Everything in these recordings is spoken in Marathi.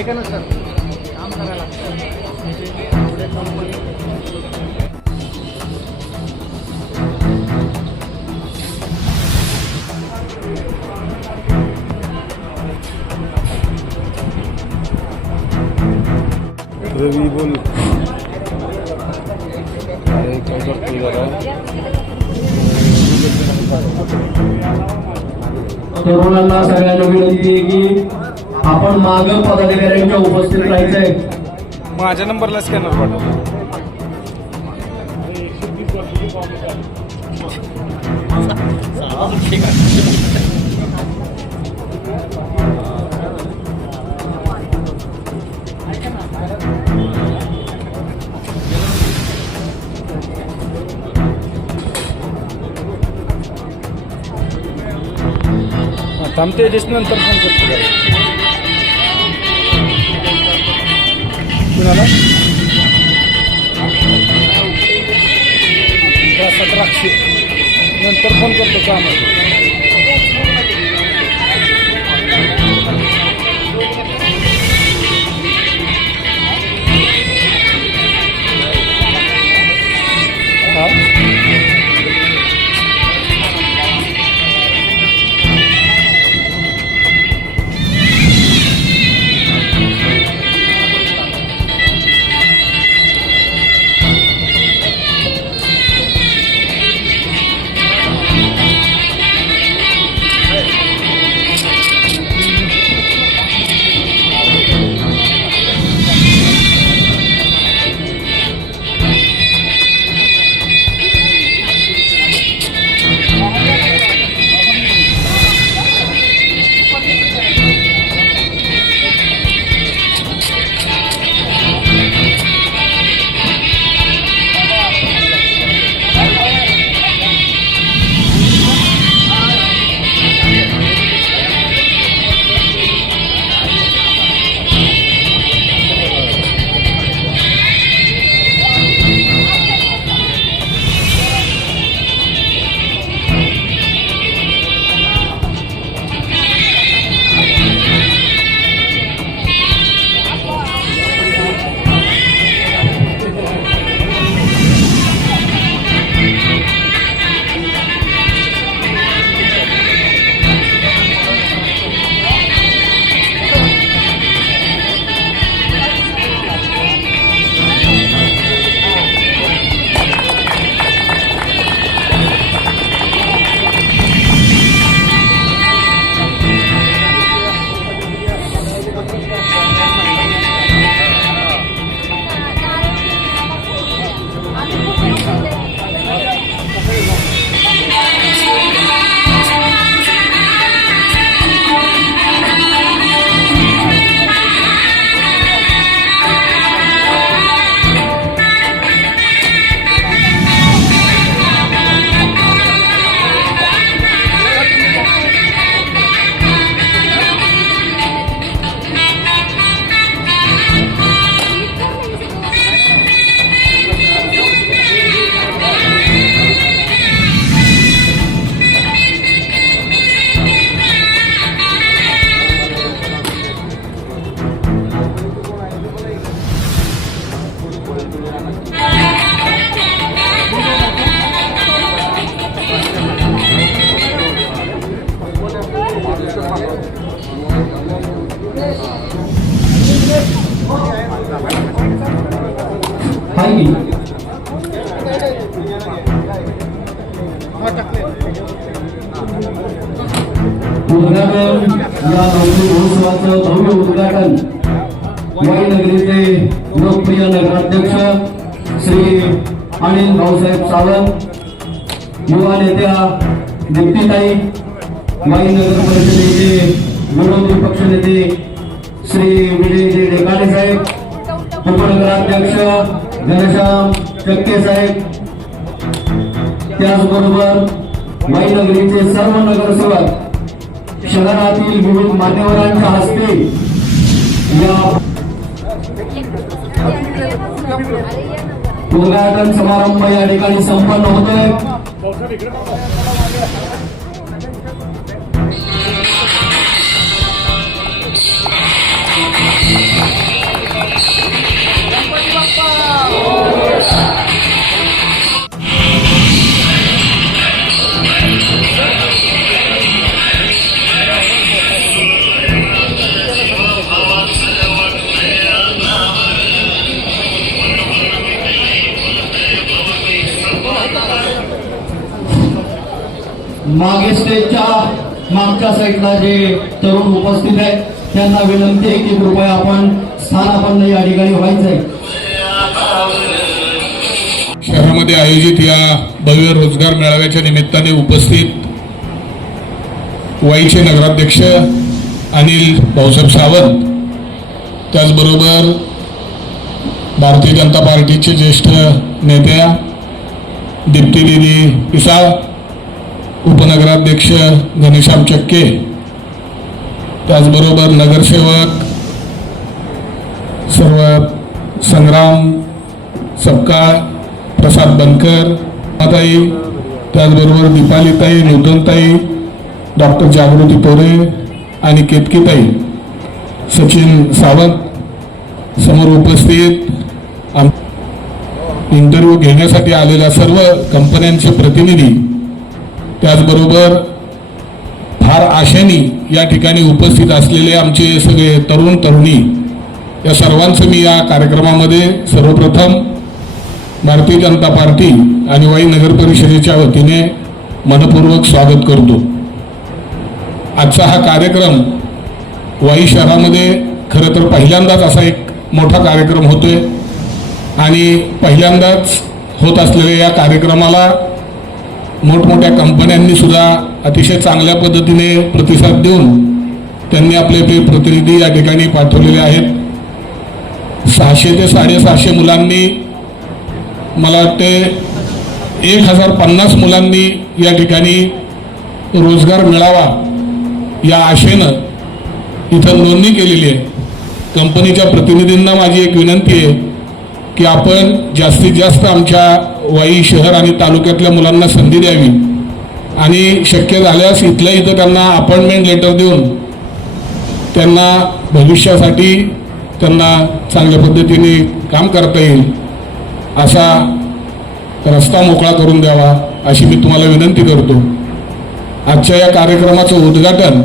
ऐका ना सर, काम करायला लागतं पुढे कंपनी. रवी बोल काय करतो जरा. तरुणांना सगळ्यांना विनंती आहे की आपण माग पदाधिकाऱ्यांच्या उपस्थित राहायचंय. माझ्या नंबरला स्कॅनर पाठव. थांबते नंतर फोन करतो कुणाला. 1700 नंतर फोन करतो कामाला. उद्घाटन या नववी महोत्सवाचं भव्य उद्घाटन वाईनगरीचे लोकप्रिय नगराध्यक्ष श्री अनिल भाऊसाहेब सावंत, युवा नेत्या दीप्तीताई, वाईनगर परिषदेचे विरोधी पक्षनेते श्री विजयजी डेकाटे साहेब, उपनगराध्यक्ष घनश्याम चक्के साहेब, त्याचबरोबर वाईनगरीचे सर्व नगरसेवक, शहरातील विविध मान्यवरांच्या हस्ते या उद्घाटन समारंभ या ठिकाणी संपन्न होतोय. मागे स्टेजच्या मागच्या साईडला जे तरुण उपस्थित आहेत त्यांना विनंती आहे की कृपया आपण स्थानापन्न या ठिकाणी व्हायचंय. शहरामध्ये आयोजित या भव्य रोजगार मेळाव्याच्या निमित्ताने उपस्थित वाईचे नगराध्यक्ष अनिल भाऊसाहेब सावंत, त्याचबरोबर भारतीय जनता पार्टीचे ज्येष्ठ नेत्या दीप्ती दीदी पिसाळ, उपनगराध्यक्ष घनश्याम चक्के, त्याचबरोबर नगरसेवक सर्व संग्राम सपकाळ, प्रसाद बनकर ताई, त्याचबरोबर दीपालीताई, नूतनताई, डॉक्टर जागृती पोरे आणि केतकीताई, सचिन सावंत, समोर उपस्थित इंटरव्ह्यू घेण्यासाठी आलेल्या सर्व कंपन्यांचे प्रतिनिधी, त्याचबरोबर फार आशेने या ठिकाणी उपस्थित असलेले आमचे सगळे तरुण तरुणी, या सर्वांचं मी या कार्यक्रमामध्ये सर्वप्रथम भारतीय जनता पार्टी आणि वाई नगर परिषदेच्या वतीने मनपूर्वक स्वागत करतो. आजचा हा कार्यक्रम वाई शहरामध्ये खरं तर पहिल्यांदाच असा एक मोठा कार्यक्रम होतोय आणि पहिल्यांदाच होत असलेल्या या कार्यक्रमाला मोठमोठ्या कंपन्यांनी सुद्धा अतिशय चांगल्या पद्धतीने प्रतिसाद देऊन त्यांनी आपले प्रतिनिधी या ठिकाणी पाठवलेले आहेत. 600 ते 750 मुलांनी, मला वाटते 1050 मुलांनी या ठिकाणी रोजगार मिळावा या आशेनं इथं नोंदणी केलेली आहे. कंपनीच्या प्रतिनिधींना माझी एक विनंती आहे की आपण जास्तीत जास्त आमच्या वाई शहर आणि तालुक्यातल्या मुलांना संधी द्यावी आणि शक्य झाल्यास इथल्या इथं त्यांना अपॉइंटमेंट लेटर देऊन त्यांना भविष्यासाठी त्यांना चांगल्या पद्धतीने काम करता येईल असा रस्ता मोकळा करून द्यावा अशी मी तुम्हाला विनंती करतो. आजच्या या कार्यक्रमाचं उद्घाटन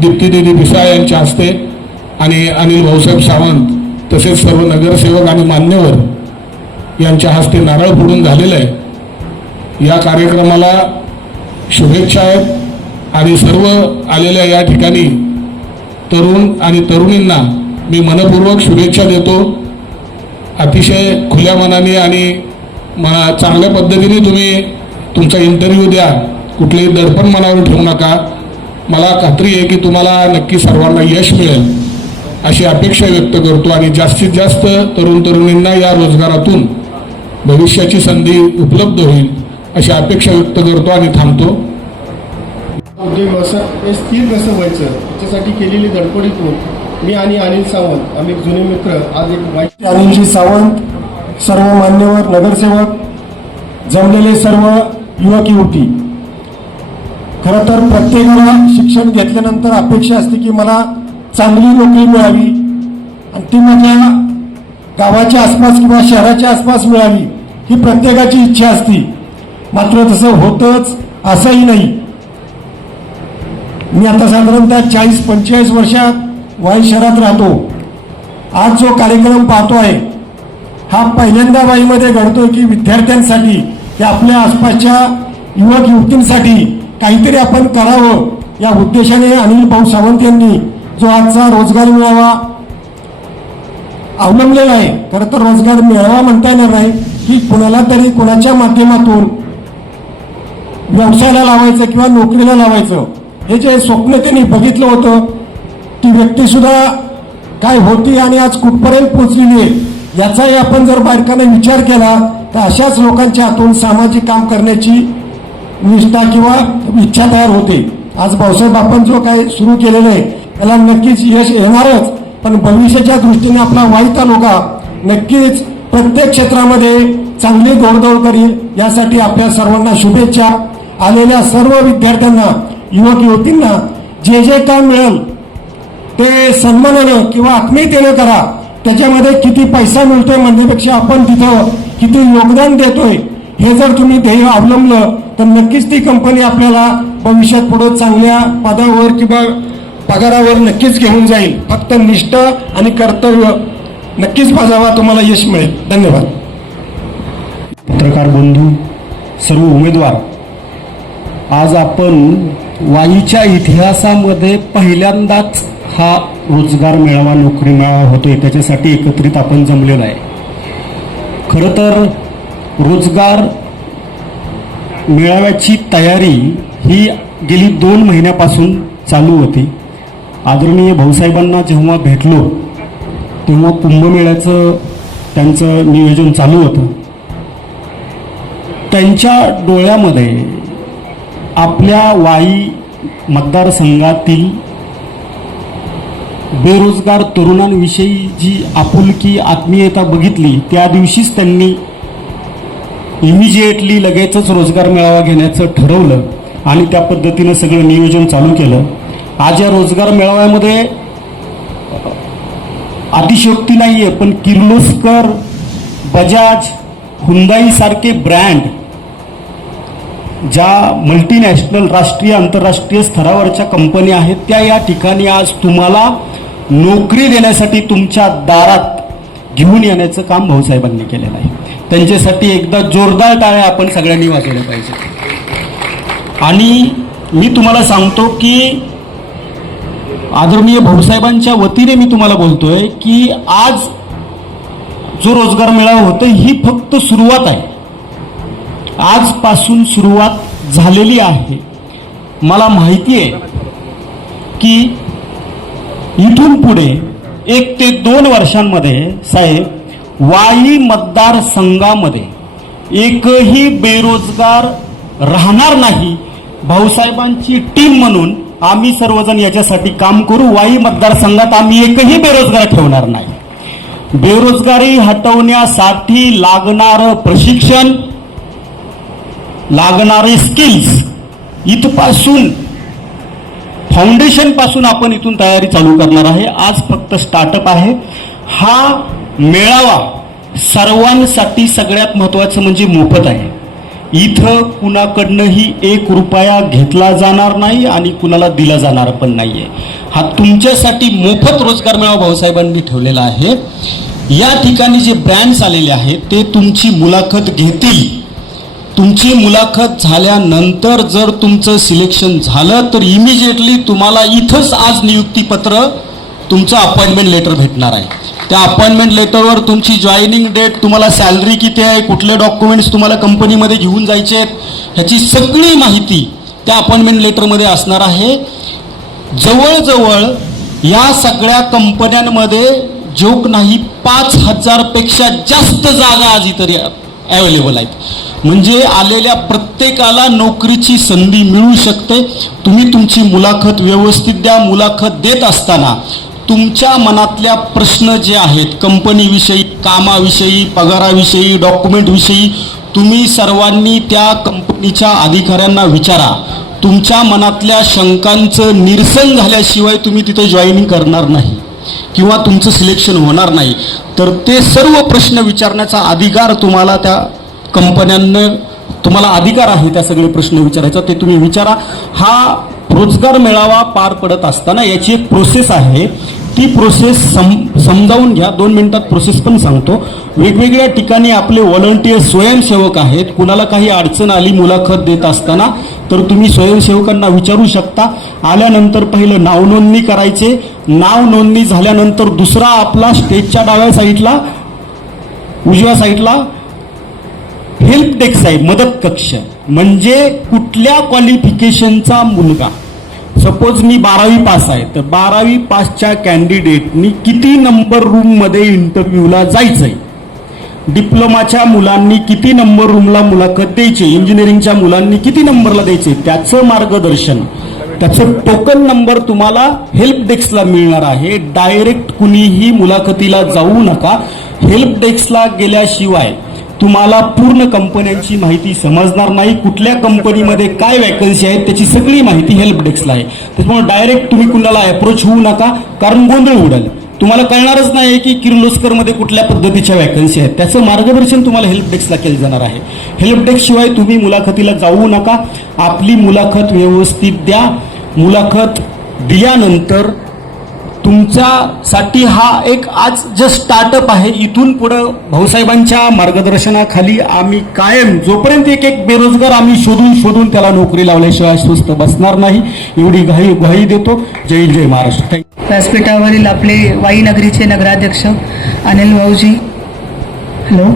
दीप्ती दीदी पिसाळ यांच्या हस्ते आणि अनिल भाऊसाहेब सावंत तसेच सर्व नगरसेवक आणि मान्यवर यांच्या हस्ते नारळ फोडून झालेलं आहे. या कार्यक्रमाला शुभेच्छा आहेत आणि सर्व आलेल्या या ठिकाणी तरुण आणि तरुणींना मी मनपूर्वक शुभेच्छा देतो. अतिशय खुल्या मनाने आणि चांगल्या पद्धतीने तुम्ही तुमचा इंटरव्ह्यू द्या, कुठलेही दडपण मनावर ठेवू नका. मला खात्री आहे की तुम्हाला नक्की सर्वांना यश मिळेल अशी अपेक्षा व्यक्त करतो आणि जास्तीत जास्त तरुण तरुणींना या रोजगारातून भविष्याची संधी उपलब्ध होईल अशी अपेक्षा व्यक्त करतो आणि थांबतो. उद्योग व्यवसाय स्थिर कसं व्हायचं त्याच्यासाठी केलेली धडपडीतून मी आणि अनिल सावंत, आम्ही जुने मित्र, आज एक वाईट अनिलजी सावंत, सर्व मान्यवर नगरसेवक, जमलेले सर्व युवक युवती, खरं तर प्रत्येकाला शिक्षण घेतल्यानंतर अपेक्षा असते की मला चांगली नोकरी मिळावी आणि ती माझ्या गावाच्या आसपास किंवा शहराच्या आसपास मिळावी ही प्रत्येकाची इच्छा असते. मात्र तसं होतच असंही नाही. मी आता साधारणतः 40-45 वर्षात वाई शहरात राहतो. आज जो कार्यक्रम पाहतो आहे हा पहिल्यांदा वाईमध्ये घडतोय की विद्यार्थ्यांसाठी की आपल्या आसपासच्या युवक युवतींसाठी काहीतरी आपण करावं या उद्देशाने अनिल भाऊ सावंत यांनी जो आजचा रोजगार मेळावा अवलंबलेला आहे. खरं तर रोजगार मेळावा म्हणता येणार नाही की कुणाला तरी कुणाच्या माध्यमातून व्यवसायाला लावायचं किंवा नोकरीला लावायचं हे जे स्वप्न त्यांनी बघितलं होतं ती व्यक्ती सुद्धा काय होती आणि आज कुठपर्यंत पोहोचलेली आहे याचाही आपण जर बायकांना विचार केला तर अशाच लोकांच्या हातून सामाजिक काम करण्याची निष्ठा किंवा इच्छा तयार होते. आज भाऊसाहेब आपण जो काही सुरू केलेलं आहे त्याला नक्कीच यश येणारच, पण भविष्याच्या दृष्टीने आपला वाई तालुका नक्कीच प्रत्येक क्षेत्रामध्ये चांगली दौडदौड करील यासाठी आपल्या सर्वांना शुभेच्छा. आलेल्या सर्व विद्यार्थ्यांना, युवक युवतींना जे जे काम मिळेल ते सन्मानानं किंवा आत्मीयतेनं करा. त्याच्यामध्ये किती पैसा मिळतोय म्हणण्यापेक्षा आपण तिथं किती योगदान देतोय हे जर तुम्ही ध्येय अवलंबलं तर नक्कीच ती कंपनी आपल्याला भविष्यात पुढे चांगल्या पदावर किंवा पगारावर नक्कीच घेऊन जाईल. फक्त निष्ठा आणि कर्तव्य नक्कीच बजावा, तुम्हाला यश मिळेल. धन्यवाद. पत्रकार बंधू, सर्व उमेदवार आज आपण वाईच्या इतिहासामध्ये पहिल्यांदाच हा रोजगार मेळावा, नोकरी मेळावा होतोय, त्याच्यासाठी एकत्रित आपण जमलेलो आहे. खरं तर रोजगार मेळाव्याची तयारी ही गेली 2 महिन्यापासून चालू होती. आदरणीय भाऊसाहेबांना जेव्हा भेटलो तेव्हा कुंभमेळ्याचं त्यांचं नियोजन चालू होतं. त्यांच्या डोळ्यामध्ये आपल्या वाई मतदारसंघातील बेरोजगार तरुणांविषयी जी आपुलकी, आत्मीयता बघितली, त्या दिवशीच त्यांनी इमिजिएटली लगेचच रोजगार मेळावा घेण्याचं ठरवलं आणि त्या पद्धतीनं सगळं नियोजन चालू केलं. आज या रोजगार मेळाव्यामध्ये अतिशयोक्ती नाही आहे, पण किर्लोस्कर, बजाज, हुंदाई सारखे ब्रँड, ज्या मल्टीनॅशनल, राष्ट्रीय आंतरराष्ट्रीय स्तरावरच्या कंपन्या आहेत, त्या या ठिकाणी आज तुम्हाला नोकरी देण्यासाठी तुमच्या दारात घेऊन येण्याचं काम भाऊसाहेबांनी केलेलं आहे. त्यांच्यासाठी एकदा जोरदार टाळ्या आपण सगळ्यांनी वाजवल्या पाहिजे. आणि मी तुम्हाला सांगतो की आदरणीय भाऊसाहेबांच्या वतीने मी तुम्हाला बोलतोय की आज जो रोजगार मेळावा होतोय ही फक्त सुरुवात आहे. आजपासून सुरुवात झालेली आहे. मला माहिती आहे की इथून पुढे 1 ते 2 वर्षांमध्ये साहेब, वाई मतदारसंघामध्ये एकही बेरोजगार राहणार नाही. भाऊसाहेबांची टीम म्हणून आम्ही सर्वजण याच्यासाठी काम करू. वाई मतदारसंघात आम्ही एकही बेरोजगार ठेवणार नाही. बेरोजगारी हटवण्यासाठी लागणारं प्रशिक्षण, लागणारे स्किल्स, इथपासून फाउंडेशन पासून आपण इथून तयारी चालू करणार आहे. आज फक्त स्टार्टअप आहे. हा मेळावा सर्वांसाठी सगळ्यात महत्वाचं म्हणजे मोफत आहे. इथं कुणाकडनंही 1 रुपया घेतला जाणार नाही आणि कुणाला दिला जाणार पण नाहीये. हा तुमच्यासाठी मोफत रोजगार मेळावा भाऊसाहेबांनी ठेवलेला आहे. या ठिकाणी जे ब्रँड्स आलेले आहेत ते तुमची मुलाखत घेतील. तुमची मुलाखत झाल्यानंतर जर तुमचं सिलेक्शन झालं तर इमिजिएटली तुम्हाला इथंच आज नियुक्तीपत्र, तुमचं अपॉइंटमेंट लेटर भेटणार आहे. त्या अपॉइंटमेंट लेटरवर तुमची जॉईनिंग डेट, तुम्हाला सॅलरी किती आहे, कुठले डॉक्युमेंट्स तुम्हाला कंपनीमध्ये घेऊन जायचे आहेत, ह्याची सगळी माहिती त्या अपॉइंटमेंट लेटरमध्ये असणार आहे. जवळजवळ या सगळ्या कंपन्यांमध्ये जोक नाही 5,000 पेक्षा जास्त जागा आज इतर अवेलेबल आहेत. म्हणजे आलेल्या प्रत्येकाला नोकरीची संधी मिळू शकते. तुम्ही तुमची मुलाखत व्यवस्थित द्या. मुलाखत देत असताना तुमच्या मनातल्या प्रश्न जे आहेत, कंपनीविषयी, कामाविषयी, पगाराविषयी, डॉक्युमेंटविषयी, तुम्ही सर्वांनी त्या कंपनीच्या अधिकाऱ्यांना विचारा. तुमच्या मनातल्या शंकांचं निरसन झाल्याशिवाय तुम्ही तिथे जॉईनिंग करणार नाही किंवा तुमचं सिलेक्शन होणार नाही. तर ते सर्व प्रश्न विचारण्याचा अधिकार तुम्हाला त्या कंपन्यांना, तुम्हाला अधिकार आहे त्या सगळे प्रश्न विचारायचा, ते तुम्ही विचारा. हा रोजगार मेळावा पार पडत असताना याची एक प्रोसेस आहे. ती प्रोसेस समजावून घ्या. 2 मिनिटात प्रोसेस पण सांगतो. वेगवेगळ्या ठिकाणी आपले व्हॉलंटियर स्वयंसेवक आहेत. कुणाला काही अडचण आली मुलाखत देत असताना तर तुम्ही स्वयंसेवकांना विचारू शकता. आल्यानंतर पहिलं नाव नोंदणी करायचे. नाव नोंदणी झाल्यानंतर दुसरा आपला स्टेजच्या डाव्या साईडला, उजव्या साईडला हेल्प डेस्क आहे, मदत कक्ष. म्हणजे कुठल्या क्वालिफिकेशनचा मुलगा, सपोज मी 12वी पास आहे तर 12वी पासच्या कॅन्डिडेटनी किती नंबर रूममध्ये इंटरव्ह्यूला जायचंय, डिप्लोमाच्या मुलांनी किती नंबर रूमला मुलाखत द्यायची, इंजिनिअरिंगच्या मुलांनी किती नंबरला द्यायचे, त्याचं मार्गदर्शन, त्याचं टोकन नंबर तुम्हाला हेल्प डेस्कला मिळणार आहे. डायरेक्ट कुणीही मुलाखतीला जाऊ नका. हेल्प डेस्कला गेल्याशिवाय तुम्हाला पूर्ण कंपन्यांची माहिती समजणार नाही. कुठल्या कंपनीमध्ये काय वॅकन्सी आहेत त्याची सगळी माहिती हेल्प डेस्कला आहे. त्याच्यामुळे डायरेक्ट तुम्ही कुणाला अप्रोच होऊ नका, कारण गोंधळ उडेल. तुम्हाला कळणारच नाही की किर्लोस्करमध्ये कुठल्या पद्धतीच्या वॅकन्सी आहेत. त्याचं मार्गदर्शन तुम्हाला हेल्प डेस्कला केलं जाणार आहे. हेल्प डेस्क शिवाय तुम्ही मुलाखतीला जाऊ नका. आपली मुलाखत व्यवस्थित द्या. मुलाखत दिल्यानंतर तुमच्यासाठी हा एक आज जस्ट स्टार्टअप आहे. इथून पुढं भाऊसाहेबांच्या मार्गदर्शनाखाली आम्ही कायम जोपर्यंत एक एक बेरोजगार आम्ही शोधून त्याला नोकरी लावल्याशिवाय स्वस्थ बसणार नाही, एवढी ग्वाही देतो. जय जय महाराष्ट्र. थँक्यू. व्यासपीठावरील आपले वाई नगरीचे नगराध्यक्ष अनिल भाऊजी, हॅलो.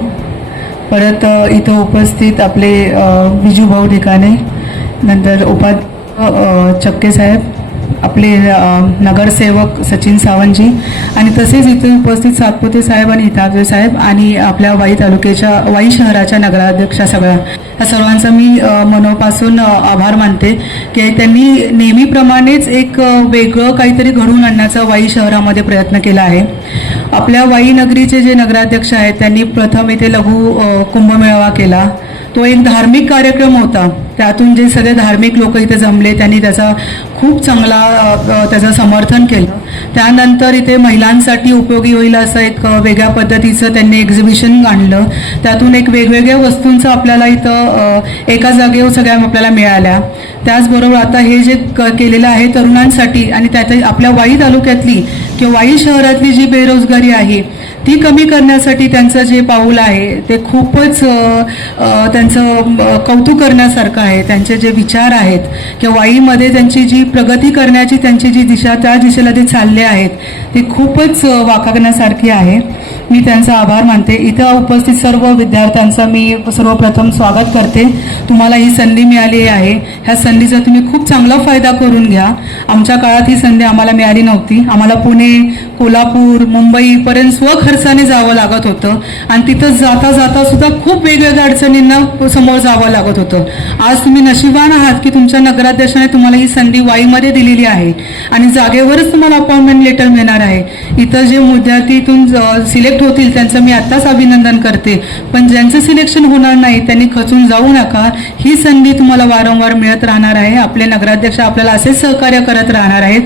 परत इथं उपस्थित आपले बिजू भाऊ ठिकाणे, नंतर चक्के साहेब, आपले नगरसेवक सचिन सावंतजी, आणि तसेच इथे उपस्थित सातपुते साहेब आणि हितात्वे साहेब, आणि आपल्या वाई तालुक्याच्या वाई शहराच्या नगराध्यक्षा सगळ्या, या सर्वांचा मी मनोपासून आभार मानते की त्यांनी नेहमीप्रमाणेच एक वेगळं काहीतरी घडवून आणण्याचा वाई शहरामध्ये प्रयत्न केला आहे. आपल्या वाई नगरीचे जे नगराध्यक्ष आहेत त्यांनी प्रथम इथे लघु कुंभमेळावा केला. तो एक धार्मिक कार्यक्रम होता. त्यातून जे सगळे धार्मिक लोक इथे जमले त्यांनी त्याचा खूप चांगला त्याचं समर्थन केलं. त्यानंतर इथे महिलांसाठी उपयोगी होईल असं एक वेगळ्या पद्धतीचं त्यांनी एक्झिबिशन आणलं. त्यातून एक वेगवेगळ्या वस्तूंचं आपल्याला इथं एका जागेवर सगळ्या आपल्याला मिळाल्या. त्याचबरोबर आता हे जे केलेलं आहे तरुणांसाठी, आणि त्यात आपल्या वाई तालुक्यातली किंवा वाई शहरातली जी बेरोजगारी आहे ती कमी करण्यासाठी त्यांचं जे पाऊल आहे ते खूपच त्यांचं कौतुक करण्यासारखं आहे. त्यांचे जे विचार आहेत किंवा वाईमध्ये त्यांची जी प्रगती करण्याची त्यांची जी दिशा, त्या दिशेला ते चालले आहेत ती खूपच वाखाणण्यासारखी आहे. मी त्यांचा आभार मानते. इथं उपस्थित सर्व विद्यार्थ्यांचा मी सर्वप्रथम स्वागत करते. तुम्हाला ही संधी मिळाली आहे. ह्या संधीचा तुम्ही खूप चांगला फायदा करून घ्या. आमच्या काळात ही संधी आम्हाला मिळाली नव्हती. आम्हाला पुणे, कोल्हापूर, मुंबईपर्यंत स्वखर्चाने जावं लागत होतं, आणि तिथं जाता जाता सुद्धा खूप वेगवेगळ्या अडचणींना समोर जावं लागत होतं. आज तुम्ही नशिबान आहात की तुमच्या नगराध्यक्षाने तुम्हाला ही संधी वाईमध्ये दिलेली आहे, आणि जागेवरच तुम्हाला अपॉइंटमेंट लेटर मिळणार आहे. इथं जे विद्यार्थी इथून सिलेक्ट होतील त्यांचं मी आत्ताच अभिनंदन करते. पण ज्यांचं सिलेक्शन होणार नाही त्यांनी खचून जाऊ नका. ही संधी तुम्हाला वारंवार मिळत राहणार आहे. आपले नगराध्यक्ष आपल्याला असेच सहकार्य करत राहणार आहेत.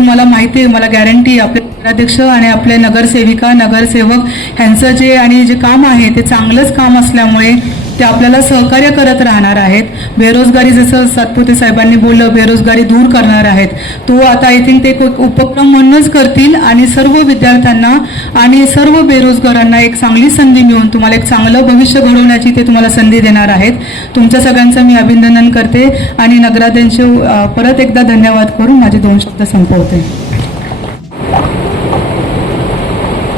मला माहिती आहे, मला गॅरंटी आपले नगराध्यक्ष आणि आपले नगरसेविका नगरसेवक ह्यांचं जे आणि जे काम आहे ते चांगलंच काम असल्यामुळे ते आपल्याला सहकार्य करत राहणार आहेत. बेरोजगारी, जसं सातपुते साहेबांनी बोललं, बेरोजगारी दूर करणार आहेत. तो आता आय थिंक ते उपक्रम म्हणूनच करतील, आणि सर्व विद्यार्थ्यांना आणि सर्व बेरोजगारांना एक चांगली संधी मिळून तुम्हाला एक चांगलं भविष्य घडवण्याची ते तुम्हाला संधी देणार आहेत. तुमच्या सगळ्यांचं मी अभिनंदन करते, आणि नगराध्यक्ष परत एकदा धन्यवाद करून माझे 2 शब्द संपवते.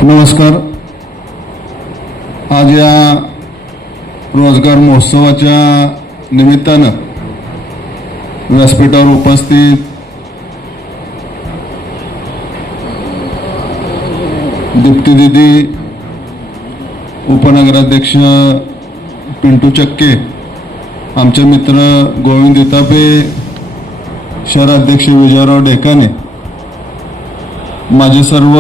नमस्कार. आज या रोजगार महोत्सवाच्या निमित्तानं व्यासपीठावर उपस्थित दीप्ती दीदी, उपनगराध्यक्ष पिंटू चक्के, आमचे मित्र गोविंद इतापे, शहराध्यक्ष विजयराव ढेकाने, माझे सर्व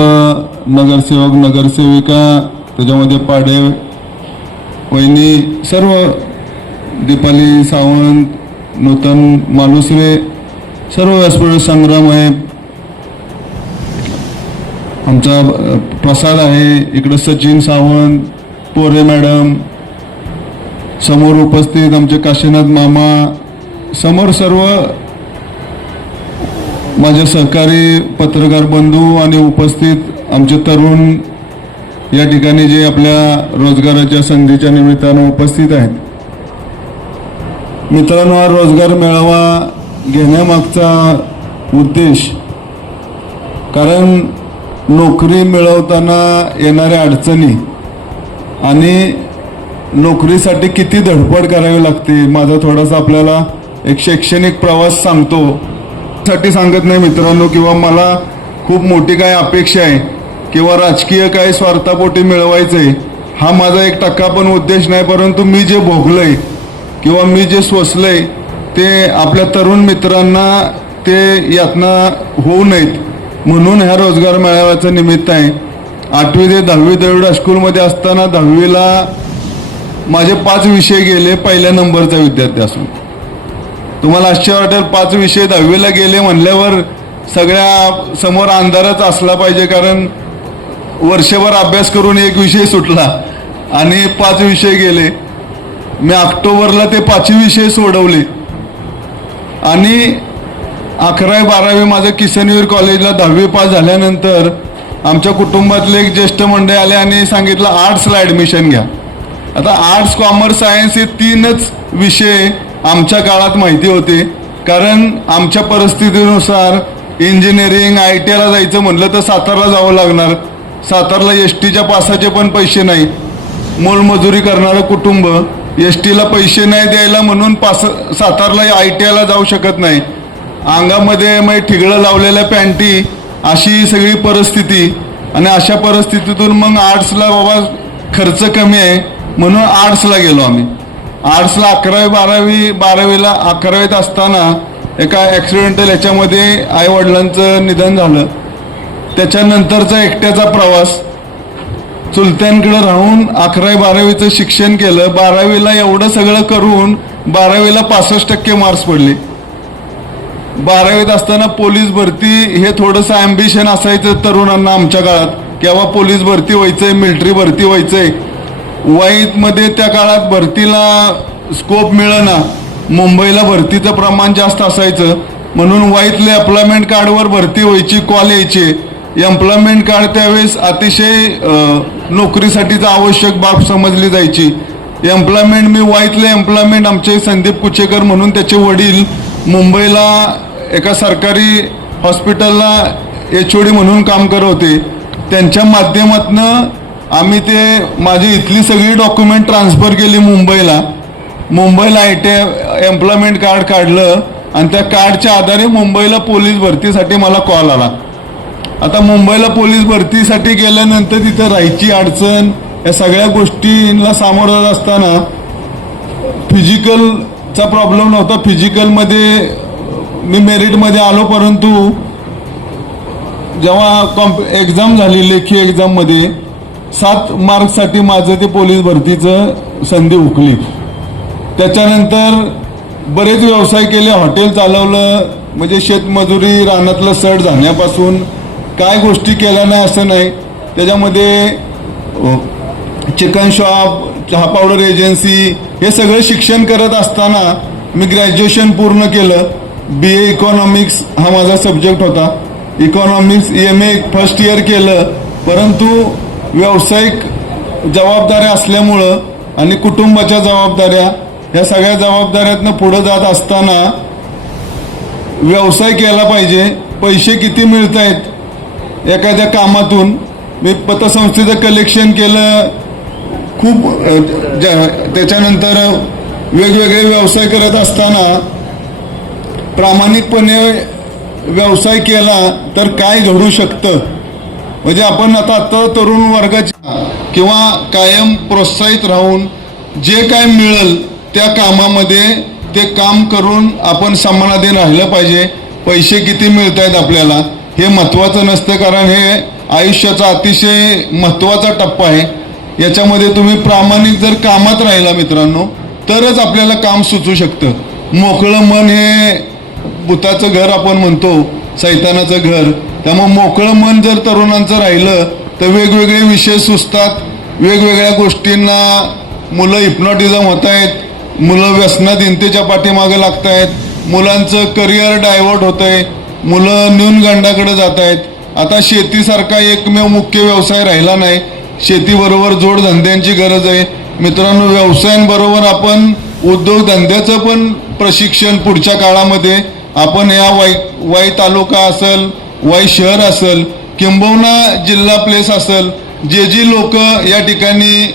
नगरसेवक नगरसेविका, त्याच्यामध्ये पाडे वहिनी, सर्व दीपाली सावंत, नूतन मालुसरे, सर्व व्यासपीठ संग्राम आहे, आमचा प्रसाद आहे, इकडं सचिन सावंत, पोरे मॅडम, समोर उपस्थित आमचे काशीनाथ मामा, समोर सर्व माझे सहकारी पत्रकार बंधू आणि उपस्थित आमचे तरुण या ठिकाणी जे आपल्या रोजगाराच्या संधीच्या निमित्तानं उपस्थित आहेत. मित्रांनो, हा रोजगार मेळावा घेण्यामागचा उद्देश, कारण नोकरी मिळवताना येणाऱ्या अडचणी आणि नोकरीसाठी किती धडपड करावी लागते, माझा थोडासा आपल्याला एक शैक्षणिक प्रवास सांगतो. साठी सांगत नाही मित्रांनो, किंवा मला खूप मोठी काय अपेक्षा आहे किंवा राजकीय काय स्वार्थापोटी मिळवायचंय, हा माझा 1% पण उद्देश नाही. परंतु मी जे भोगलंय किंवा मी जे सोसलंय ते आपल्या तरुण मित्रांना ते यातना होऊ नयेत म्हणून ह्या रोजगार मेळाव्याचं निमित्त आहे. 8वी ते 10वी देवड हायस्कूलमध्ये असताना 10वीला माझे 5 विषय गेले, पहिल्या नंबरचा विद्यार्थी असून. तुम्हाला आश्चर्य वाटेल, 5 विषय 10वीला गेले म्हणल्यावर सगळ्या समोर अंधारच असला पाहिजे, कारण वर्षभर अभ्यास करून 1 विषय सुटला आणि 5 विषय गेले. मी ऑक्टोबरला ते 5 विषय सोडवले, आणि 11वी 12वी माझं किसनवीर कॉलेजला 10वी पास झाल्यानंतर आमच्या कुटुंबातले एक ज्येष्ठ मंडळी आले आणि सांगितलं आर्ट्सला ॲडमिशन घ्या. आता आर्ट्स कॉमर्स सायन्स हे 3च विषय आमच्या काळात माहिती होते, कारण आमच्या परिस्थितीनुसार इंजिनिअरिंग ITIला जायचं म्हटलं तर सातारला जावं लागणार. सातारला STच्या पासाचे पण पैसे नाही. मोलमजुरी करणारं कुटुंब, STला पैसे नाही द्यायला म्हणून सातारला ITIला जाऊ शकत नाही. अंगामध्ये मग ठिगळं लावलेल्या पॅन्टी, अशी सगळी परिस्थिती. आणि अशा परिस्थितीतून मग आर्ट्सला बाबा खर्च कमी आहे म्हणून आर्ट्सला गेलो आम्ही. आर्ट्सला 11वी 12वीला 11वीत असताना एका ॲक्सिडेंटल याच्यामध्ये आईवडिलांचं निधन झालं. त्याच्यानंतरचा एकट्याचा प्रवास, चुलत्यांकडे राहून 11वी 12वीचं शिक्षण केलं. 12वीला एवढं सगळं करून 12वीला 65% मार्क्स पडले. 12वीत असताना पोलीस भरती हे थोडंसं ॲम्बिशन असायचं तरुणांना आमच्या काळात, की बाबा पोलीस भरती व्हायचंय, मिलिटरी भरती व्हायचंय. वाईतमध्ये त्या काळात भरतीला स्कोप मिळेना, मुंबईला भरतीचं प्रमाण जास्त असायचं म्हणून वाईतले एम्प्लॉयमेंट कार्डवर भरती व्हायची, कॉल यायचे. एम्प्लॉयमेंट कार्ड त्यावेळेस अतिशय नोकरीसाठीच आवश्यक बाब समजली जायची. एम्प्लॉयमेंट मी वाईतले एम्प्लॉयमेंट आमचे संदीप कुचेकर म्हणून त्याचे वडील मुंबईला एका सरकारी हॉस्पिटलला HOD म्हणून काम करत होते. त्यांच्या माध्यमातनं आम्ही ते माझी इथली सगळी डॉक्युमेंट ट्रान्सफर केली मुंबईला. ITI एम्प्लॉयमेंट कार्ड काढलं आणि त्या कार्डच्या आधारे मुंबईला पोलीस भरतीसाठी मला कॉल आला. आता मुंबईला पोलीस भरतीसाठी गेल्यानंतर तिथं राहायची अडचण, या सगळ्या गोष्टींना सामोरं जात असताना फिजिकलचा प्रॉब्लेम नव्हता. फिजिकलमध्ये मी मेरिटमध्ये आलो, परंतु जेव्हा एक्झाम झाली लेखी एक्झाममध्ये 7 मार्क्ससाठी माझं ते पोलीस भरतीचं संधी हुकली. त्याच्यानंतर बरेच व्यवसाय केले, हॉटेल चालवलं, म्हणजे शेतमजुरी, रानातलं सड जाण्यापासून काय गोष्टी केल्या नाही असं नाही. त्याच्यामध्ये चिकन शॉप, चहा पावडर एजन्सी हे सगळं शिक्षण करत असताना मी ग्रॅज्युएशन पूर्ण केलं. BA इकॉनॉमिक्स हा माझा सब्जेक्ट होता. इकॉनॉमिक्स MA फर्स्ट इयर केलं, परंतु व्यावसायिक जबाबदाऱ्या असल्यामुळं आणि कुटुंबाच्या जबाबदाऱ्या, या सगळ्या जबाबदाऱ्यातनं पुढे जात असताना व्यवसाय केला पाहिजे. पैसे किती मिळत आहेत एखाद्या कामातून, मी पतसंस्थेचं कलेक्शन केलं खूप. त्याच्यानंतर वेगवेगळे व्यवसाय करत असताना प्रामाणिकपणे व्यवसाय केला तर काय घडू शकतं, म्हणजे आपण आता तरुण वर्गाच्या किंवा कायम प्रोत्साहित राहून जे काय मिळेल त्या कामामध्ये ते काम करून आपण समाधानी राहिलं पाहिजे. पैसे किती मिळत आहेत आपल्याला हे महत्त्वाचं नसतं, कारण हे आयुष्याचा अतिशय महत्त्वाचा टप्पा आहे. याच्यामध्ये तुम्ही प्रामाणिक जर कामात राहिला मित्रांनो तरच आपल्याला काम सुचू शकतं. मोकळं मन हे भूताचं घर आपण म्हणतो, सैतानाचं घर. त्यामुळे मोकळं मन जर तरुणांचं राहिलं तर वेगवेगळे विषय सुचतात, वेगवेगळ्या गोष्टींना मुलं हिप्नॉटिझम होत आहेत, मुलं व्यसनाधीनतेच्या पाठीमागे लागत आहेत, मुलांचं करिअर डायव्हर्ट होत आहे, मुलं न्यूनगंडाकडे जात आहेत. आता शेतीसारखा एकमेव मुख्य व्यवसाय राहिला नाही, शेतीबरोबर जोडधंद्यांची गरज आहे. मित्रांनो, व्यवसायांबरोबर आपण उद्योगधंद्याचं पण प्रशिक्षण पुढच्या काळामध्ये आपण या वाई तालुका असेल, वाई शहर असेल, किंबहुना जिल्हा प्लेस असेल, जे लोक या ठिकाणी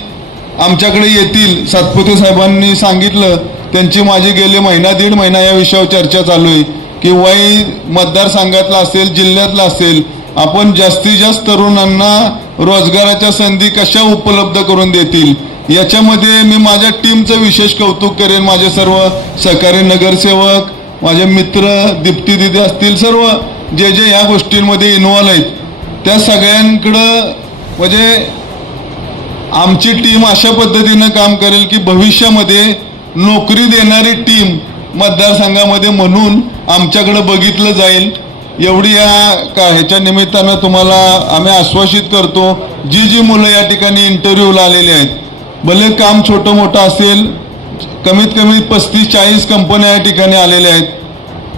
आमच्याकडे येतील, सातपुते साहेबांनी सांगितलं, त्यांची माझी गेले महिना 1.5 महिना या विषयावर चर्चा चालू आहे की वाई मतदारसंघातला असेल, जिल्ह्यातला असेल, आपण जास्तीत जास्त तरुणांना रोजगाराच्या संधी कशा उपलब्ध करून देतील याच्यामध्ये मी माझ्या टीमचं विशेष कौतुक करेन. माझे सर्व सहकारी नगरसेवक, माझे मित्र, दीप्ती दिदी असतील, सर्व जे या गोष्टींमध्ये इन्व्हॉल्व आहेत त्या सगळ्यांकडं म्हणजे आमची टीम अशा पद्धतीनं काम करेल की भविष्यामध्ये नोकरी देणारी टीम मतदारसंघामध्ये म्हणून आमच्याकडे बघितलं जाईल. एवढी ह्याच्या निमित्तानं तुम्हाला आम्ही आश्वासित करतो. जी मुलं या ठिकाणी इंटरव्ह्यूला आलेली आहेत, भले काम छोटं मोठं असेल, कमीत कमी 35-40 कंपन्या या ठिकाणी आलेल्या आहेत.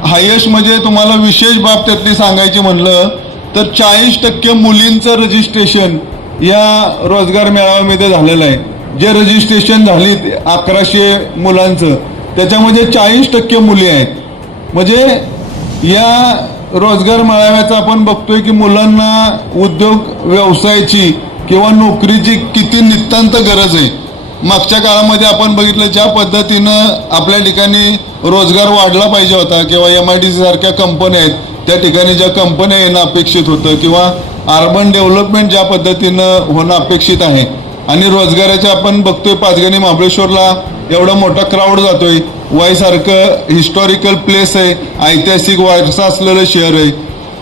हायेस्ट म्हणजे तुम्हाला विशेष बाब त्यातली सांगायची म्हणलं तर 40% मुलींचं रजिस्ट्रेशन या रोजगार मेळाव्यामध्ये झालेलं आहे. जे रजिस्ट्रेशन झालीत 1100 मुलांचं त्याच्यामध्ये 40% मुली आहेत. म्हणजे या रोजगार मेळाव्याचा आपण बघतोय की मुलांना उद्योग व्यवसायाची किंवा नोकरीची किती नितांत गरज आहे. मागच्या काळामध्ये आपण बघितलं ज्या पद्धतीनं आपल्या ठिकाणी रोजगार वाढला पाहिजे होता किंवा MIDC सारख्या कंपन्या आहेत त्या ठिकाणी ज्या कंपन्या येणं अपेक्षित होतं किंवा अर्बन डेव्हलपमेंट ज्या पद्धतीनं होणं अपेक्षित आहे आणि रोजगाराच्या आपण बघतोय पाचगणी महाबळेश्वरला एवढा मोठा क्राऊड जातोय. वाईसारखं हिस्टॉरिकल प्लेस आहे, ऐतिहासिक वारसा असलेलं शहर आहे.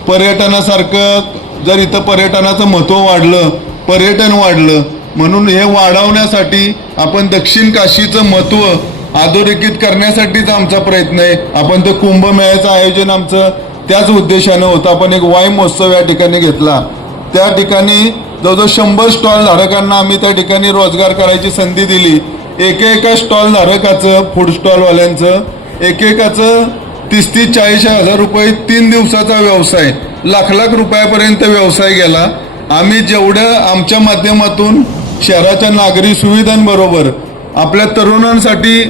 पर्यटनासारखं जर इथं पर्यटनाचं महत्त्व वाढलं, पर्यटन वाढलं म्हणून हे वाढवण्यासाठी आपण दक्षिण काशीचं महत्त्व अधोरेखित करण्यासाठीच आमचा प्रयत्न आहे. आपण ते कुंभमेळ्याचं आयोजन आमचं त्याच उद्देशानं होतं. आपण एक वाई महोत्सव या ठिकाणी घेतला. त्या ठिकाणी जवळजवळ 100 स्टॉल धारकांना आम्ही त्या ठिकाणी रोजगार करायची संधी दिली. एकेका स्टॉल धारकाचं फूड स्टॉलवाल्यांचं एकेकाचं 30-40 हजार रुपये 3 दिवसाचा व्यवसाय लाख रुपयापर्यंत व्यवसाय गेला. आम्ही जेवढं आमच्या माध्यमातून शहराच्या नागरी सुविधांबरोबर आपल्या तरुणांसाठी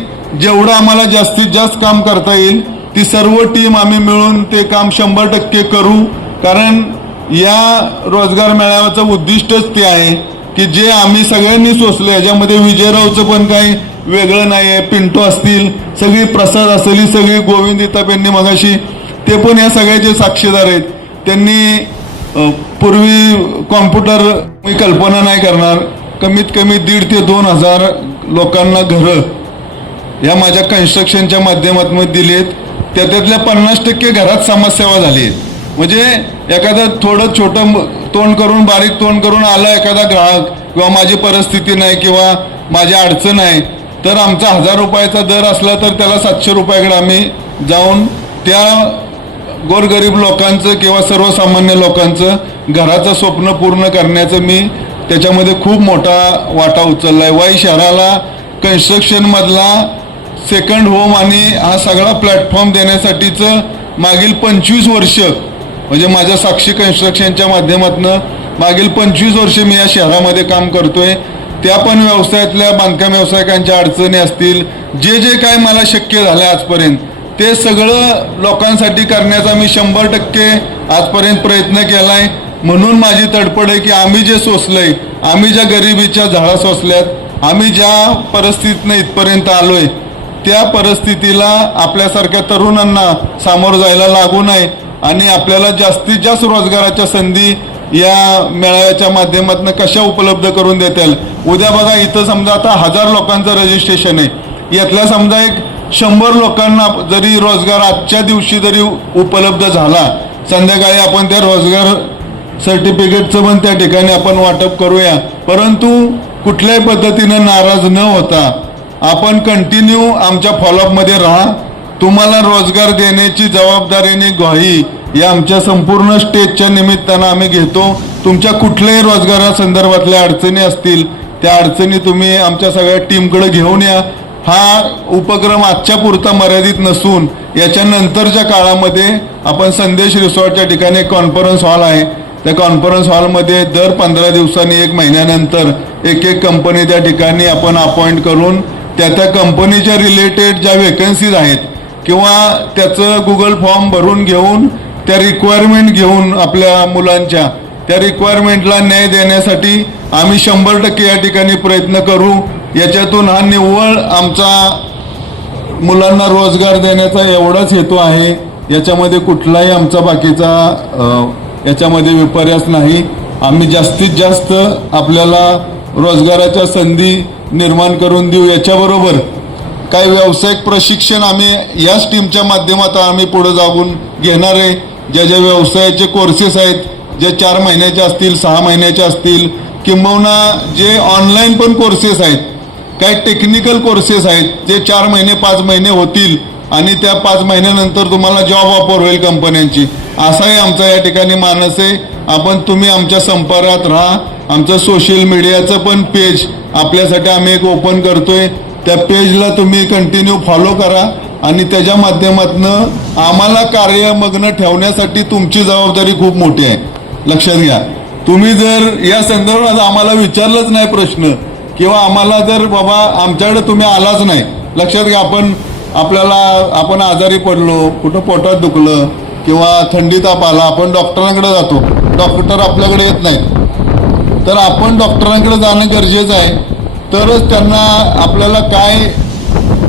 जेवढं आम्हाला जास्तीत जास्त काम करता येईल ती सर्व टीम आम्ही मिळून ते काम 100% करू. कारण या रोजगार मेळाव्याचं उद्दिष्टच ते आहे की जे आम्ही सगळ्यांनी सोसलं याच्यामध्ये विजयरावचं पण काही वेगळं नाही आहे. पिंटो असतील, सगळी प्रसाद असलेली सगळी गोविंद इतापेंनी मगाशी ते पण या सगळ्याचे साक्षीदार आहेत. त्यांनी पूर्वी कॉम्प्युटर मी कल्पना नाही करणार कमीत कमी 1,500 ते 2,000 लोकांना घरं या माझ्या कन्स्ट्रक्शनच्या माध्यमातून दिलीत. त्यातल्या 50% घरात समाजसेवा झाली आहेत. म्हणजे एखादा थोडं छोटं तोंड करून बारीक तोंड करून आला एखादा ग्राहक किंवा माझी परिस्थिती नाही किंवा माझी अडचण आहे तर आमचा 1,000 रुपयाचा दर असला तर त्याला 700 रुपयाकडे आम्ही जाऊन त्या गोरगरीब लोकांचं किंवा सर्वसामान्य लोकांचं घराचं स्वप्न पूर्ण करण्याचं मी त्याच्यामध्ये खूप मोठा वाटा उचलला आहे. वाई शहराला कन्स्ट्रक्शनमधला सेकंड होम आणि हा सगळा प्लॅटफॉर्म देण्यासाठीचं मागील 25 वर्ष म्हणजे माझ्या साक्षी कन्स्ट्रक्शनच्या माध्यमातून मागील 25 वर्ष मी या शहरामध्ये काम करतोय. त्या पण व्यवसायातल्या बांधकाम व्यावसायिकांच्या अडचणी असतील जे जे काय मला शक्य झालं आजपर्यंत ते सगळं लोकांसाठी करण्याचा मी 100% आजपर्यंत प्रयत्न केला आहे. म्हणून माझी तडपड आहे की आम्ही जे सोसलंय, आम्ही ज्या गरिबीच्या झळा सोसल्यात, आम्ही ज्या परिस्थितीनं इथपर्यंत आलोय त्या परिस्थितीला आपल्यासारख्या तरुणांना सामोरं जायला लागू नये आणि आपल्याला जास्तीत जास्त रोजगाराच्या संधी या मेळाव्याच्या माध्यमातून कशा उपलब्ध करून देतील. उद्या बघा इथं समजा आता 1000 लोकांचं रजिस्ट्रेशन आहे. यातल्या समजा एक 100 लोकांना जरी रोजगार आजच्या दिवशी जरी उपलब्ध झाला संध्याकाळी आपण त्या रोजगार सर्टिफिकेटचं पण त्या ठिकाणी आपण वाटप करूया. परंतु कुठल्याही पद्धतीनं नाराज न होता आपण कंटिन्यू आमच्या फॉलोअपमध्ये राहा. तुम्हाला रोजगार देण्याची जबाबदारीने ग्वाही या आमच्या संपूर्ण स्टेजच्या निमित्तानं आम्ही घेतो. तुमच्या कुठल्याही रोजगारासंदर्भातल्या अडचणी असतील त्या अडचणी तुम्ही आमच्या सगळ्या टीमकडे घेऊन या. हा उपक्रम आजच्या पुरता मर्यादित नसून याच्यानंतरच्या काळामध्ये आपण संदेश रिसॉर्टच्या ठिकाणी एक कॉन्फरन्स हॉल आहे. त्या कॉन्फरन्स हॉलमध्ये दर 15 दिवसांनी 1 महिन्यानंतर एक कंपनी त्या ठिकाणी आपण अपॉइंट करून त्या कंपनीच्या रिलेटेड ज्या वेकन्सीज आहेत किंवा त्याचं गुगल फॉर्म भरून घेऊन त्या रिक्वायरमेंट घेऊन आपल्या मुलांच्या त्या रिक्वायरमेंटला न्याय देण्यासाठी आम्ही 100% या ठिकाणी प्रयत्न करू. याच्यातून हा निव्वळ आमचा मुलांना रोजगार देण्याचा एवढाच हेतू आहे. याच्यामध्ये कुठलाही आमचा बाकीचा याच्यामध्ये विपर्यास नाही. आम्ही जास्तीत जास्त आपल्याला रोजगाराच्या संधी निर्माण करून देऊ. याच्याबरोबर काही व्यावसायिक प्रशिक्षण आम्ही याच टीमच्या माध्यमातून आम्ही पुढे जाऊन घेणार आहे. ज्या ज्या व्यवसायाचे कोर्सेस आहेत जे 4 महिन्याचे असतील 6 महिन्याचे असतील किंबहुना जे ऑनलाईन पण कोर्सेस आहेत, काही टेक्निकल कोर्सेस आहेत जे 4 महिने 5 महिने होतील आणि त्या 5 महिन्यानंतर तुम्हाला जॉब ऑफर होईल कंपन्यांची. असाही आमचा या ठिकाणी मानस आहे. आपण तुम्ही आमच्या संपर्कात राहा. आमचं सोशल मीडियाचं पण पेज आपल्यासाठी आम्ही एक ओपन करतोय. त्या पेजला तुम्ही कंटिन्यू फॉलो करा आणि त्याच्या माध्यमातून आम्हाला कार्यमग्न ठेवण्यासाठी तुमची जबाबदारी खूप मोठी आहे. लक्षात घ्या. तुम्ही जर या संदर्भात आम्हाला विचारलंच नाही प्रश्न किंवा आम्हाला जर बाबा आमच्याकडे तुम्ही आलाच नाही, लक्षात घ्या, आपण आजारी पडलो, कुठं पोटात दुखलं किंवा थंडी ताप आला, आपण डॉक्टरांकडे जातो, डॉक्टर आपल्याकडे येत नाहीत, तर आपण डॉक्टरांकडे जाणं गरजेचं आहे. तरच त्यांना आपल्याला काय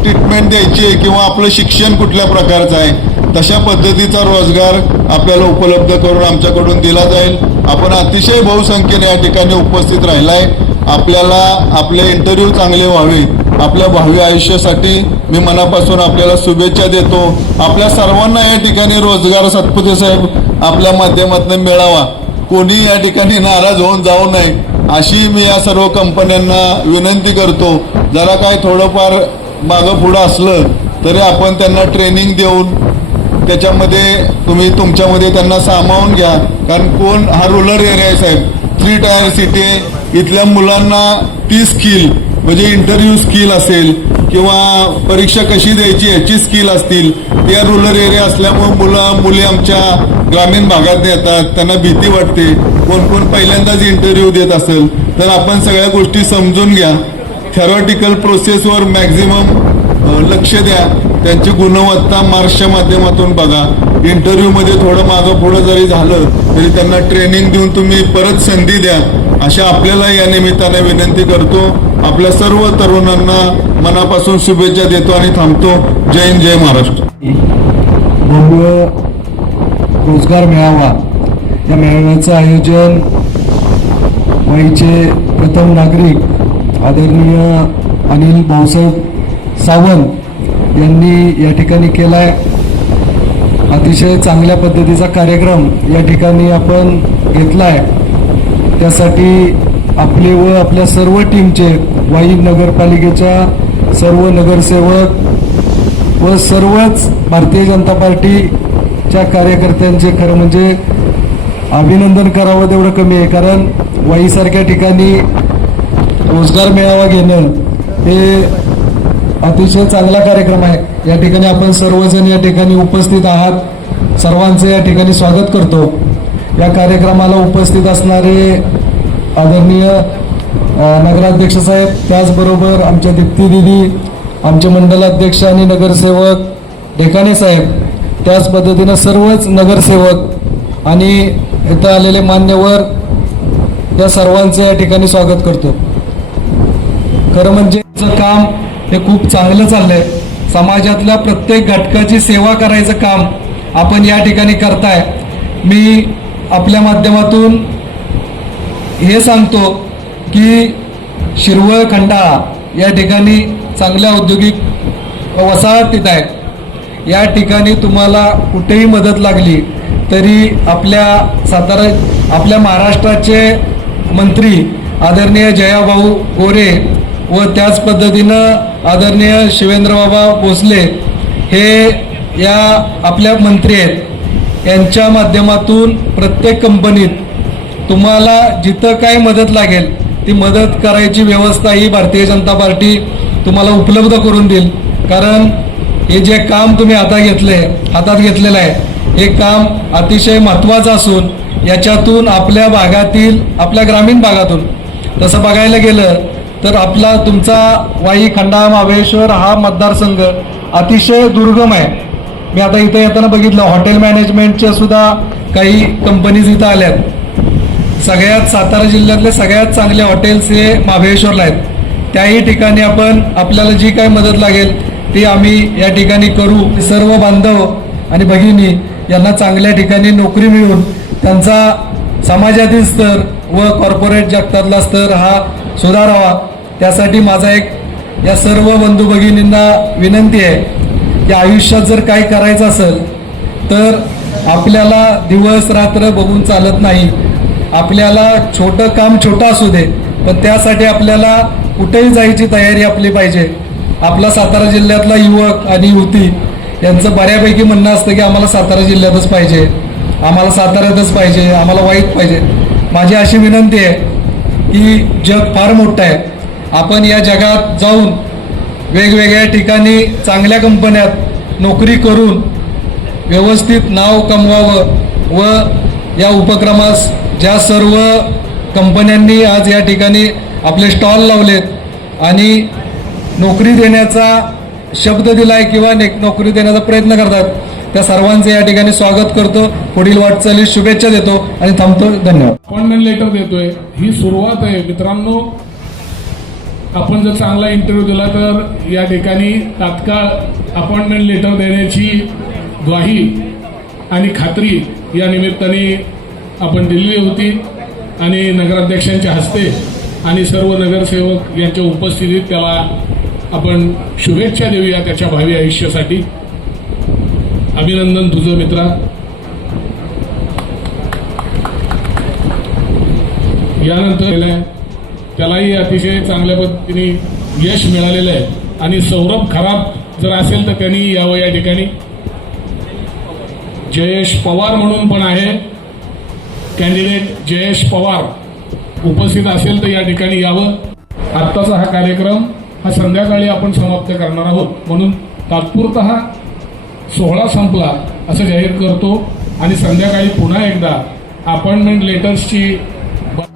ट्रीटमेंट द्यायची आहे किंवा आपलं शिक्षण कुठल्या प्रकारचं आहे तशा पद्धतीचा रोजगार आपल्याला उपलब्ध करून आमच्याकडून दिला जाईल. आपण अतिशय बहुसंख्येने या ठिकाणी उपस्थित राहिलाय. आपल्याला आपले इंटरव्ह्यू चांगले व्हावे, आपल्या भावी आयुष्यासाठी मी मनापासून आपल्याला शुभेच्छा देतो. आपल्या सर्वांना या ठिकाणी रोजगार सातपुते साहेब आपल्या माध्यमातून मिळावा, कोणी या ठिकाणी नाराज होऊन जाऊ नये अशी मी या सर्व कंपन्यांना विनंती करतो. जरा काय थोडंफार मागं पुढं असलं तरी आपण त्यांना ट्रेनिंग देऊन त्याच्यामध्ये तुम्ही तुमच्यामध्ये त्यांना सामावून घ्या. कारण कोण हा रूरल एरिया आहे साहेब, 3 टायर सिटी आहे. इथल्या मुलांना ती स्किल म्हणजे इंटरव्ह्यू स्किल असेल किंवा परीक्षा कशी द्यायची याची स्किल असतील, त्या रूरल एरिया असल्यामुळे मुली आमच्या ग्रामीण भागात येतात, त्यांना भीती वाटते. कोण कोण पहिल्यांदाच इंटरव्ह्यू देत असेल तर आपण सगळ्या गोष्टी समजून घ्या. थेरॉटिकल प्रोसेसवर मॅक्झिमम लक्ष द्या. त्यांची गुणवत्ता मार्क्सच्या माध्यमातून बघा. इंटरव्ह्यूमध्ये थोडं मागं पुढं जरी झालं तरी त्यांना ट्रेनिंग देऊन तुम्ही परत संधी द्या अशा आपल्याला या निमित्ताने विनंती करतो. आपल्या सर्व तरुणांना मनापासून शुभेच्छा देतो आणि थांबतो. जय हिंद, जय महाराष्ट्र. भव्य रोजगार मेळावा या मेळाव्याचं आयोजन वाईचे प्रथम नागरिक आदरणीय अनिल भाऊसाहेब सावंत यांनी या ठिकाणी केलाय. अतिशय चांगल्या पद्धतीचा कार्यक्रम या ठिकाणी आपण घेतलाय. त्यासाठी आपले व आपल्या सर्व टीमचे वाई नगरपालिकेच्या सर्व नगरसेवक व सर्वच भारतीय जनता पार्टीच्या कार्यकर्त्यांचे खरं म्हणजे अभिनंदन करावं तेवढं कमी आहे. कारण वाईसारख्या ठिकाणी रोजगार मेळावा घेणं हे अतिशय चांगला कार्यक्रम आहे. या ठिकाणी आपण सर्वजण या ठिकाणी उपस्थित आहात. सर्वांचे या ठिकाणी स्वागत करतो. या कार्यक्रमाला उपस्थित असणारे आदरणीय नगराध्यक्ष साहेब, त्याचबरोबर आमच्या दीप्ती दिदी, आमचे मंडलाध्यक्ष आणि नगरसेवक ढेकाणे साहेब, त्याच पद्धतीनं सर्वच नगरसेवक आणि इथं आलेले मान्यवर या सर्वांचं या ठिकाणी स्वागत करतो. खरं म्हणजे काम हे खूप चांगलं चाललंय. समाजातल्या प्रत्येक घटकाची सेवा करायचं काम आपण या ठिकाणी करताय. मी आपल्या माध्यमातून हे सांगतो की शिरवळ खंडाळा या ठिकाणी चांगल्या औद्योगिक वसाहतीत आहे. या ठिकाणी तुम्हाला कुठेही मदत लागली तरी आपल्या महाराष्ट्राचे मंत्री आदरणीय जयाभाऊ गोरे व त्याच पद्धतीनं आदरणीय शिवेंद्रबाबा भोसले हे या आपल्या मंत्री आहेत. यांच्या माध्यमातून प्रत्येक कंपनीत तुम्हाला जिथं काही मदत लागेल ती मदत करायची व्यवस्था ही भारतीय जनता पार्टी तुम्हाला उपलब्ध करून देईल. कारण हे जे काम तुम्ही हातात घेतलेलं आहे हे काम अतिशय महत्त्वाचं असून याच्यातून आपल्या भागातील आपल्या ग्रामीण भागातून तसं बघायला गेलं तर तुमचा वाई खंडाळा महाबळेश्वर हा मतदारसंघ अतिशय दुर्गम आहे. मी आता इथं येताना बघितलं हॉटेल मॅनेजमेंटच्या सुद्धा काही कंपनीज इथं आल्यात. सातारा जिल्ह्यातले सगळ्यात चांगले हॉटेल्स हे महाबळेश्वरला आहेत. त्याही ठिकाणी आपल्याला जी काही मदत लागेल ती आम्ही या ठिकाणी करू. सर्व बांधव आणि भगिनी यांना चांगल्या ठिकाणी नोकरी मिळून त्यांचा समाजातील स्तर व कॉर्पोरेट जगतातला स्तर हा सुधारावा. त्यासाठी माझा या सर्व बंधू भगिनींना विनंती आहे की आयुष्यात जर काही करायचं असेल तर आपल्याला दिवस रात्र बघून चालत नाही. आपल्याला छोटं काम छोटं असू दे पण त्यासाठी आपल्याला कुठेही जायची तयारी आपली पाहिजे. आपला सातारा जिल्ह्यातला युवक आणि युवती यांचं बऱ्यापैकी म्हणणं असतं की आम्हाला सातारा जिल्ह्यातच पाहिजे, आम्हाला साताऱ्यातच पाहिजे, आम्हाला वाईट पाहिजे. माझी अशी विनंती आहे की जग फार मोठं आहे. आपण या जगात जाऊन वेगवेगळ्या ठिकाणी चांगल्या कंपन्यात नोकरी करून व्यवस्थित नाव कमवावं व या उपक्रमास ज्या सर्व कंपन्यांनी आज या ठिकाणी आपले स्टॉल लावलेत आणि नोकरी देण्याचा शब्द दिलाय किंवा नोकरी देण्याचा प्रयत्न करतात त्या सर्वांचे या ठिकाणी स्वागत करतो. पुढील वाटचालीस शुभेच्छा देतो आणि थांबतो. धन्यवाद. अपॉइंटमेंट लेटर देतोय ही सुरुवात आहे मित्रांनो. आपण जर चांगला इंटरव्ह्यू दिला तर या ठिकाणी तात्काळ अपॉइंटमेंट लेटर देण्याची ग्वाही आणि खात्री या निमित्ताने आपण दिलेली होती आणि नगराध्यक्षांच्या हस्ते आणि सर्व नगरसेवक यांच्या उपस्थितीत त्याला आपण शुभेच्छा देऊया त्याच्या भावी आयुष्यासाठी. अभिनंदन तुझं मित्रा. यानंतर त्यालाही अतिशय चांगल्या पद्धतीने यश मिळालेलं आहे आणि सौरभ खराब जर असेल तर त्यांनी यावं या ठिकाणी. जयेश पवार म्हणून पण आहे कॅन्डिडेट जयेश पवार उपस्थित असेल तर या ठिकाणी यावं. आत्ताचा हा कार्यक्रम हा संध्याकाळी आपण समाप्त करणार आहोत म्हणून तात्पुरता हा सोहळा संपला असं जाहीर करतो आणि संध्याकाळी पुन्हा एकदा अपॉइंटमेंट लेटर्सची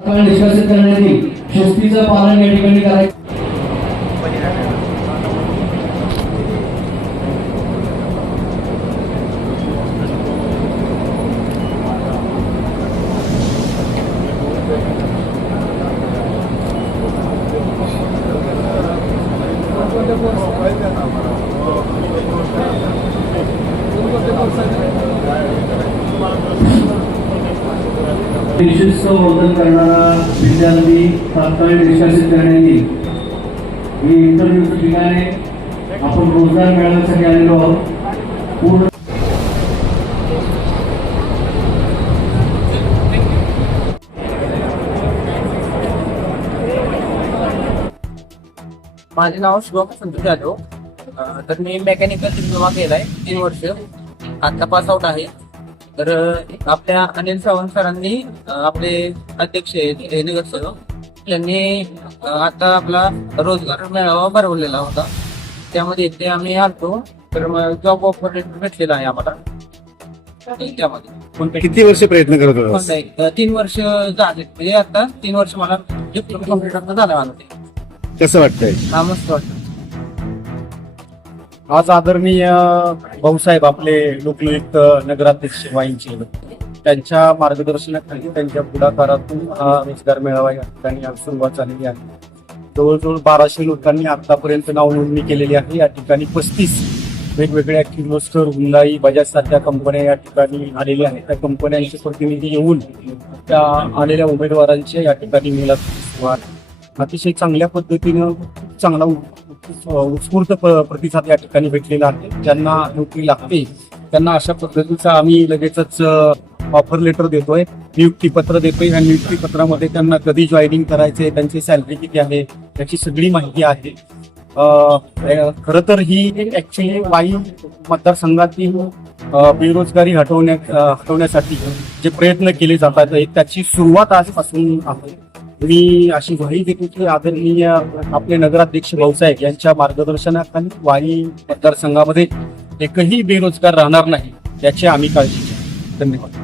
निष्कासित करण्यात येईल. शिस्तीचं पालन या ठिकाणी करायचं. विशिष्ट वर्तन करणारा विद्यार्थी तात्काळ निष्कासित करण्यात येईल. ही इंटरव्ह्यूच्या ठिकाणी आपण रोजगार मिळवण्यासाठी आलेलो आहोत. पूर्ण माझे नाव शुभम संतोष जाधव. तर मी मेकॅनिकल डिप्लोमा केलाय 3 वर्ष. आता पास आउट आहे. तर आपल्या अनिल सावंत सरांनी आपले अध्यक्ष नगरसेवक त्यांनी आता आपला रोजगार मेळावा भरवलेला होता. त्यामध्ये इथे आम्ही आलतो. तर जॉब ऑपॉर्च्युनिटी भेटलेला आहे आम्हाला. त्यामध्ये किती वर्ष प्रयत्न करत होता? 3 वर्ष झाले. म्हणजे आता 3 वर्ष मला डिप्लोमा कम्प्लीट झालं मला. कसं वाटतंय? हा मस्त वाटतं. आज आदरणीय भाऊसाहेब आपले लोकनियुक्त नगराध्यक्ष वाईंचे त्यांच्या मार्गदर्शनाखाली त्यांच्या पुढाकारातून हा रोजगार मेळावा या ठिकाणी सुरुवात झालेली आहे. जवळजवळ 1200 लोकांनी आतापर्यंत नाव नोंदणी केलेली आहे. या ठिकाणी 35 वेगवेगळ्या किर्लोस्कर, हुंडाई, बजाज सारख्या कंपन्या या ठिकाणी आलेल्या आहेत. त्या कंपन्यांचे प्रतिनिधी येऊन त्या आलेल्या उमेदवारांच्या या ठिकाणी सुरुवात अतिशय चांगल्या पद्धतीनं चांगला उत्स्फूर्त प्रतिसाद या ठिकाणी भेटलेला आहे. ज्यांना नोकरी लागते त्यांना अशा पद्धतीचा आम्ही लगेचच ऑफर लेटर देतोय, नियुक्तीपत्र देतोय. ह्या नियुक्तीपत्रामध्ये त्यांना कधी जॉईनिंग करायचे, त्यांची सॅलरी किती आहे याची सगळी माहिती आहे. खरं तर ही ऍक्च्युली वाई मतदारसंघातील बेरोजगारी हटवण्यासाठी जे प्रयत्न केले जातात त्याची सुरुवात आजपासून आहे. मी अशी ग्वाही देतो की आदरणीय आपले नगराध्यक्ष भाऊसाहेब यांच्या मार्गदर्शनाखाली वाई मतदारसंघामध्ये एकही बेरोजगार राहणार नाही याची आम्ही काळजी घेऊ. धन्यवाद.